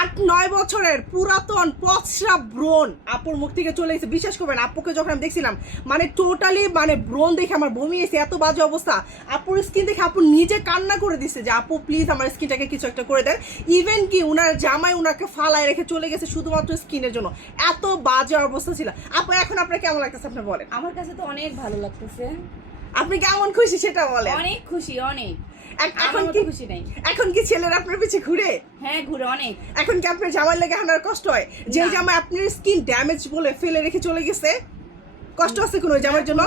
আট নয় বছরের পুরাতন পচরা ব্রণ আপুর মুখ থেকে চলে এসেছে। বিশ্বাস করবেন আপুকে যখন আমি দেখছিলাম মানে টোটালি মানে ব্রণ দেখে আমার বমি এসে এত বাজে অবস্থা। আপুর স্কিন দেখে আপু নিজে কান্না করে দিচ্ছে যে আপু প্লিজ আমার স্কিনটাকে কিছু একটা করে দেন। ইভেন কি উনার জামাই উনাকে ফালায় রেখে চলে গেছে শুধুমাত্র স্কিনের জন্য। এত বাজে অবস্থা ছিল। আপু এখন আপনার কেমন লাগতেছে? আপনি বলেন। আমার কাছে তো অনেক ভালো লাগতেছে। আপনি কেমন খুশি সেটা বলেন। অনেক খুশি অনেক। এখন কি খুশি নাই। এখন কি ছেলেরা আপনার পিছে ঘুরে? হ্যাঁ ঘুরে অনেক। এখন কি আপনার জামাই লেগে হানার কষ্ট হয়? যে না। জামাই আপনার স্কিন ড্যামেজ বলে ফেলে রেখে চলে গেছে? কষ্ট আছে কোনো জামার জন্য।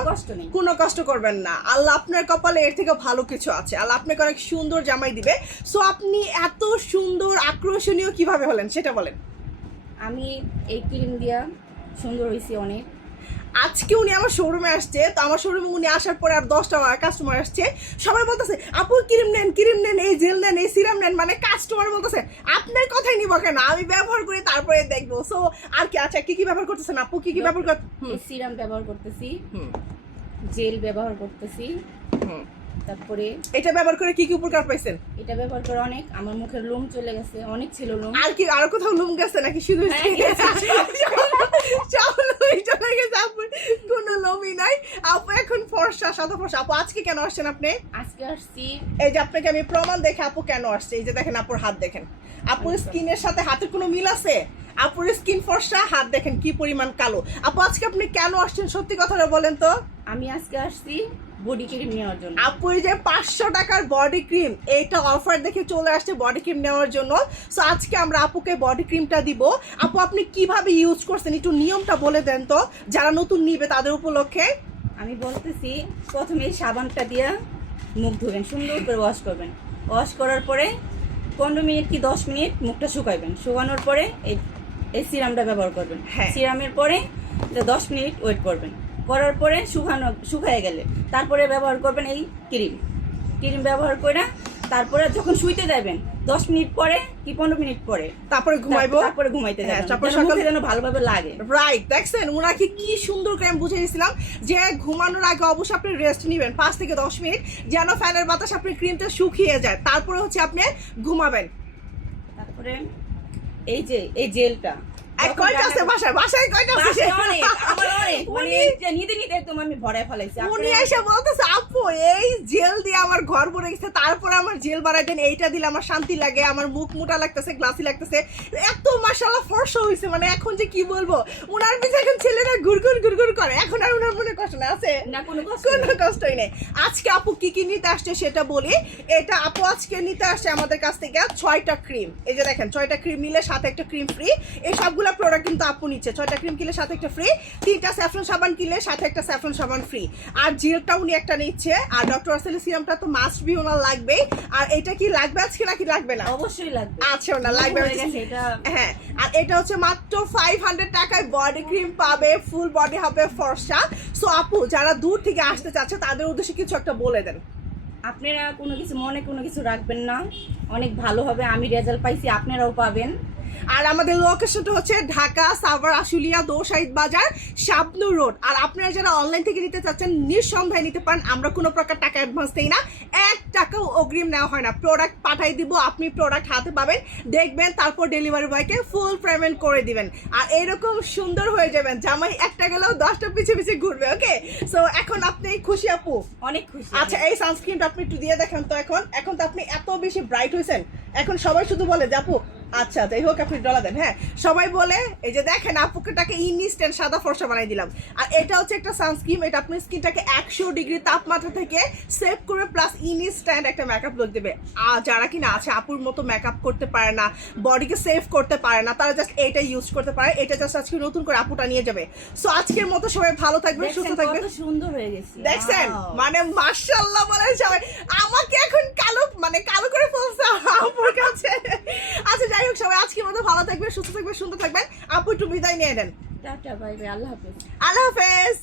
কোনো কষ্ট করবেন না। আল্লাহ আপনার কপালে এর থেকে ভালো কিছু আছে। আল্লাহ আপনাকে অনেক সুন্দর জামাই দিবে। সো আপনি এত সুন্দর আকর্ষণীয় কীভাবে হলেন? সেটা বলেন। আমি এই ক্রিম দিয়া সুন্দর হয়েছি অনেক। আজকে উনি আমার শোরুমে আসছে তো আমার শোরুমে উনি আসার পরে আর দশটা কাস্টমার আসছে। সবাই বলতেছে আপু ক্রিম নেন ক্রিম নেন এই জেল নেন এই সিরাম নেন। মানে কাস্টমার বলতেছে আপনার কথাই নিব কেন? আমি ব্যবহার করি তারপরে দেখব। সো আর কি আচ্ছা কি কি ব্যবহার করতেছেন আপু? কি কি ব্যবহার কর সিরাম ব্যবহার করতেছি জেল ব্যবহার করতেছি হুম। তারপরে এটা ব্যবহার করে কি কি উপকার পাইছেন? এটা ব্যবহার করে অনেক আমার মুখের লোম চলে গেছে অনেক ছিল লোম। আর কি আর কোথাও লুম গেছে নাকি শুধু হ্যাঁ, গেছে। সব লোমই চলে গেছে আপুর কোনো লোমই নাই আপু এখন ফর্সা সাদা ফর্সা আপু আজকে কেন আসছেন আপনি? আজকে আসছি। এই যে আপনাকে আমি প্রমাণ দেখে আপু কেন আসছে? এই যে দেখেন আপুর হাত দেখেন। আপুর স্কিনের সাথে হাতের কোনো মিল আছে? আপুর স্কিন ফর্সা হাত দেখেন কি পরিমাণ কালো। আপু আজকে আপনি কেন আসছেন? সত্যি কথাটা বলেন তো। আমি আজকে আসছি বডি ক্রিম নেওয়ার জন্য। আপু এই যে পাঁচশো টাকার বডি ক্রিম এইটা অফার দেখে চলে আসছে বডি ক্রিম নেওয়ার জন্য। সো আজকে আমরা আপুকে বডি ক্রিমটা দিব। আপু আপনি কীভাবে ইউজ করছেন? একটু নিয়মটা বলে দেন তো। যারা নতুন নিবে তাদের উপলক্ষে। আমি বলতেছি প্রথমে সাবানটা দিয়ে মুখ ধুবেন সুন্দর করে ওয়াশ করবেন। ওয়াশ করার পরে পনেরো মিনিট কি দশ মিনিট মুখটা শুকাইবেন। শুকানোর পরে এই এই সিরামটা ব্যবহার করবেন। হ্যাঁ। সিরামের পরে দশ মিনিট ওয়েট করবেন। করার পরে শুকানো শুকায় গেলে তারপরে ব্যবহার করবেন এই ক্রিম। ক্রিম ব্যবহার করে তারপরে যখন শুইতে যাবেন দশ মিনিট পরে কি পনেরো মিনিট পরে তারপরে ঘুমাইবো? তারপরে ঘুমাইতে যাব যাবেন তারপরে সকালে- যেন ভালোভাবে লাগে। রাইট দেখছেন? ওনাকে কি সুন্দর করে আমি বুঝে দিয়েছিলাম যে ঘুমানোর আগে অবশ্যই আপনি রেস্ট নেবেন পাঁচ থেকে দশ মিনিট যেন ফ্যানের বাতাস আপনি ক্রিমটা শুকিয়ে যায়। তারপরে হচ্ছে আপনি ঘুমাবেন। তারপরে এই যে এই জেলটা কয়টা আছে? বাসায় বাসায় কয়টা আছে? আমার অনেক। মানে উনি- এই যে নিতে নিতে একদম আমি ভরায় ফেলাইছি। উনি এসে বলতেছে আপু এই জেল দিয়ে আমার ঘর ভরে গেছে তারপরে আমার জেল বাড়াই দেন এইটা দিলে আমার শান্তি লাগে আমার মুখ মোটা লাগতেছে গ্লাসি লাগতেছে। এত ফর্সা মানে এখন যে কি বলব? পিছনে এখন ছেলেরা গুড়গুড় গুড়গুড় করে। এখন আর ওনার মনে কষ্ট না আছে? না কোনো কষ্ট কোনো কষ্টই নেই। আজকে আপু কি কি নিতে আসছে সেটা বলি। এটা আপু আজকে নিতে আসছে আমাদের কাছ থেকে ছয়টা ক্রিম এই যে দেখেন ছয়টা ক্রিম মিলে সাথে একটা ক্রিম ফ্রি এই সবগুলো প্রোডাক্ট কিন্তু আপু নিচ্ছে। ছয়টা ক্রিম কিনলে সাথে একটা ফ্রি তিনটা স্যাফরন সাবান কিনলে সাথে একটা স্যাফরন সাবান ফ্রি আর জেলটা উনি একটা নিচ্ছে। আর ডক্টর আসলে সিরামটা তো মাস্ট বি ওনার লাগবেই। আর এটা কি লাগবে আজকে নাকি লাগবে না? অবশ্যই লাগবে। আচ্ছা ওনার লাগবে হ্যাঁ আর এটা হচ্ছে মাত্র ফাইভ হান্ড্রেড টাকায় বডি ক্রিম পাবে ফুল বডি হবে ফর্সা। সো আপু যারা দূর থেকে আসতে চাচ্ছে তাদের উদ্দেশ্যে কিছু একটা বলে দেন। আপনারা কোনো কিছু মনে কোনো কিছু রাখবেন না। অনেক ভালো হবে আমি রেজাল্ট পাইছি আপনারাও পাবেন। আর আমাদের লোকেশনটা হচ্ছে ঢাকা সাভার আশুলিয়া দোসাইদ বাজার শাবনুর রোড। আর আপনারা যারা অনলাইন থেকে নিতে চাচ্ছেন নিঃসন্দেহে নিতে পারেন। আমরা কোনো প্রকার টাকা অ্যাডভান্স দেই না। এক টাকাও অগ্রিম নেওয়া হয় না। প্রোডাক্ট পাঠাই দিব আপনি প্রোডাক্ট হাতে পাবেন দেখবেন তারপর ডেলিভারি বয়কে ফুল পেমেন্ট করে দিবেন। আর এরকম সুন্দর হয়ে যাবেন জামাই একটা গেলেও দশটা পিছিয়ে পিছিয়ে ঘুরবে ওকে সো এখন আপনি খুশি আপু? অনেক খুশি। আচ্ছা এই সানস্ক্রিনটা আপনি একটু দিয়ে দেখেন তো এখন। এখন তো আপনি এত বেশি ব্রাইট হয়েছেন। এখন সবাই শুধু বলে যে আপু আচ্ছা যাই হোক আপনি ডলা দেন হ্যাঁ। সবাই বলে এই যে দেখেন আপুকেটাকে ইনস্ট্যান্ট সাদা ফর্সা বানাই দিলাম। আর এটা হচ্ছে একটা সানস্ক্রিন এটা আপনার স্কিনটাকে একশো ডিগ্রি তাপমাত্রা থেকে সেভ করে প্লাস ইনস্ট্যান্ট একটা মেকআপ লুক দেবে। আর যারা কিনা আছে আপুর মতো মেকআপ করতে পারে না বডিকে সেভ করতে পারে না তারা জাস্ট এটা ইউজ করতে পারে। এটা জাস্ট আজকে নতুন করে আপুটা নিয়ে যাবে। সো আজকের মতো সবাই ভালো থাকবেন সুস্থ থাকবেন। সুন্দর হয়ে গেছে। দেখছেন? মানে মাশাআল্লাহ বলে সবাই আমাকে এখন কালো মানে কালো করে ফেলছে আপুর কাছে। মতো ভালো থাকবেন সুস্থ থাকবেন সুন্দর থাকবেন। আপু একটু বিদায় নিয়ে নেন। আল্লাহ হাফেজ। আল্লাহ হাফেজ।